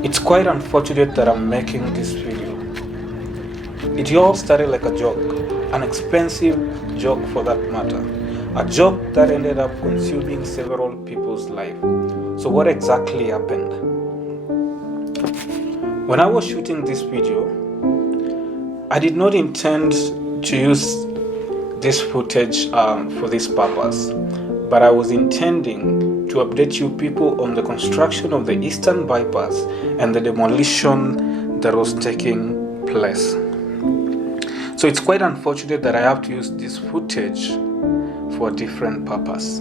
It's quite unfortunate that I'm making this video. It all started like a joke, an expensive joke for that matter. A joke that ended up consuming several people's lives. So what exactly happened? When I was shooting this video, I did not intend to use this footage for this purpose, but I was intending to update you people on the construction of the Eastern Bypass and the demolition that was taking place. So it's quite unfortunate that I have to use this footage for a different purpose.